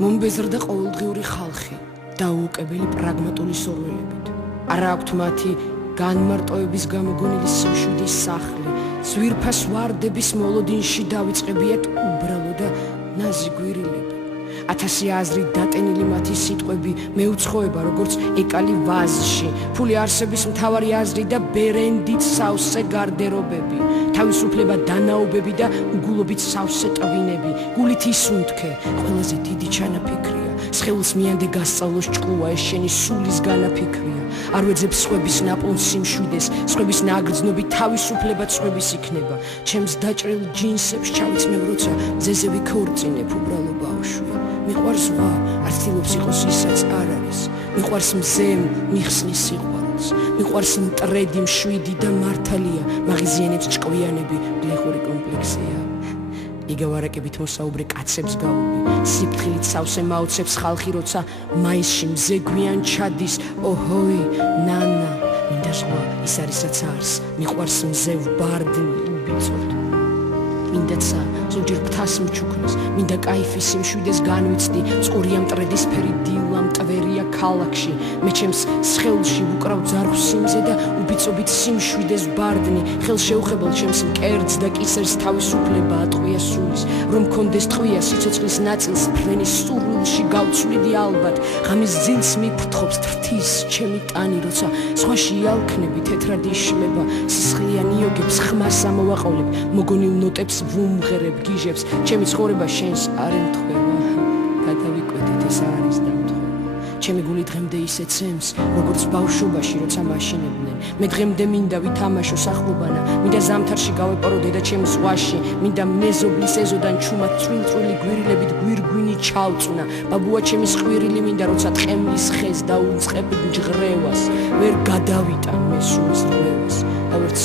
მომბეზრდა ყოველდღიური ხალხი დაუუკებელი პრაგმატული სურვილებით. არა აქვთ მათი განმარტოების გამოგონილი სიმშვიდის სახლი, ძვირფას ვარდების მოლოდინში დავიწყებიათ უბრალო და ნაზი გვირილები. ათასი აზრით დატენილი მათი სიტყვები მეუცხოვება როგორც ეკალი ვაზში, ფული არსების მთავარი აზრი და ბერენდით სავსე გარდერობები, თავისუფლება დანაობები და უგულობით სავსე ტვინები, გულით ისუნთქე, ყველაზე დიდი ჩანაფიქრია, სხეულს მიანდე გასწავლოს ჭკუა, ეს შენი სულის განაფიქრია, არ ვეძებ სხვების ნაპოვნ სიმშვიდეს, სხვების ნაგრძნობი თავისუფლება სხვების იქნება, ჩემს დაჭრილ ჯინსებს ჩავიწმევ, როცა ძეზე ვიქორწინებ უბრალო ბავშვი. მიყვარს ზღვა, არ ცდილობს იყოს ისაც არ არის, მიყვარს მზემ მიხსნის სიყვარულს, მიყვარს მტრედი მშვიდი და მართალია, მაღიზიანებს ჭკვიანები, გლეხური კომპლექსია. იგავარაკებით მოსაუბრე კაცებს გაუვი, სიფრთხილით სავსე მაოცებს ხალხი, როცა მაისში მზე გვიან ჩადის, ოჰოი, ნანა, მინდა ზღვა, ის არისაც არს, მიყვარს მზე ვბარდნი, უბიცოთ. მინდაცა ზოგჯერ ღვთას მჩუქნეს, მინდა კაიფის სიმშვიდეს განვიცდი, წყურია მტრედისფერი დილა მტვერია ქალაქში, მე ჩემს სხეულში ვუკრავ ძარღვს სიმზე და უბიცობით სიმშვიდეს ვბარდნი, ხელშეუხებელ ჩემს მკერდს და კისერს თავისუფლება ატყვია სულის, რომ მქონდეს ტყვია სიცოცხლის ნაწილს ფრენის სურვილში გავცვლიდი ალბათ, ღამის ძილს მიფრთხობს თრთის ჩემი ტანი, როცა სხვაში იალქნები თეთრად იშლება, სისხლიან იოგებს ხმას ამოვაყოლებ, მოგონილ ნოტებს ვუმღერებ გიჟებს, ჩემი ცხოვრება შენს არ ემთხვევა, გადავიკვეთეთ ეს არის დამთხოვა, ჩემი გული დღემდე ისე ცემს, როგორც ბავშვობაში, როცა მაშინებდნენ, მე დღემდე მინდა ვითამაშო სახლობანა, მინდა ზამთარში გავეპარო დედა ჩემს ზღვაში, მინდა მეზობლის ეზოდან ჩუმად წვრილ-წვრილი გვირილებით გვირგვინი ჩავწვნა, ბაბუა ჩემის ყვირილი მინდა, როცა ტყემლის ხეს დაუწყებ ჯღრევას, ვერ გადავიტან მე სულ ზღვევას, და ვერც